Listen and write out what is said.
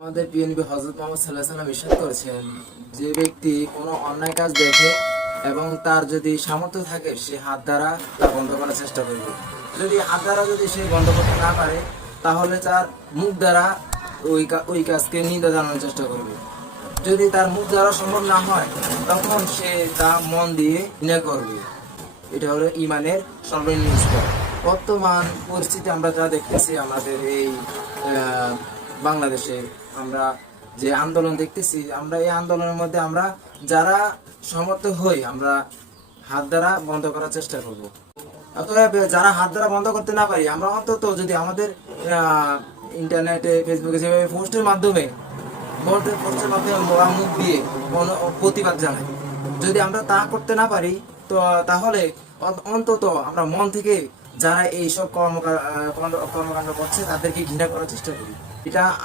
আমাদের প্রিয় হযরত মুহাম্মদ সাল্লাল্লাহু আলাইহি ওয়াসাল্লাম ইরশাদ করেছেন, যে ব্যক্তি কোনো অন্যায় কাজ দেখে এবং তার যদি সামর্থ্য থাকে সে হাত দ্বারা তা বন্ধ করার চেষ্টা করবে। যদি হাত দ্বারা সে বন্ধ করতে না পারে, তাহলে তার মুখ দ্বারা ওই কাজকে নিন্দা জানানোর চেষ্টা করবে। যদি তার মুখ দ্বারা সম্ভব না হয়, তখন সে তা মন দিয়ে ঘৃণা করবে। এটা হলো ঈমানের সর্বনিম্ন স্তর। বর্তমান পরিস্থিতি আমরা যা দেখতেছি আমাদের এই বাংলাদেশে, আমরা যে আন্দোলন দেখতেছি, আমরা এই আন্দোলনের মধ্যে আমরা যারা সমর্থ হই, আমরা হাত দ্বারা বন্ধ করার চেষ্টা করব। অতএব যারা হাত দ্বারা বন্ধ করতে না পারি, আমরা অন্তত যদি আমাদের ইন্টারনেটে, ফেসবুকে যেভাবে পোস্টের মাধ্যমে ওরা মুখ দিয়ে প্রতিবাদ জানাই, যদি আমরা তা করতে না পারি, তো তাহলে অন্তত আমরা মন থেকে যারা এইসব কর্মকাণ্ড করছে তাদেরকে ঘৃণা করার চেষ্টা করি। এটা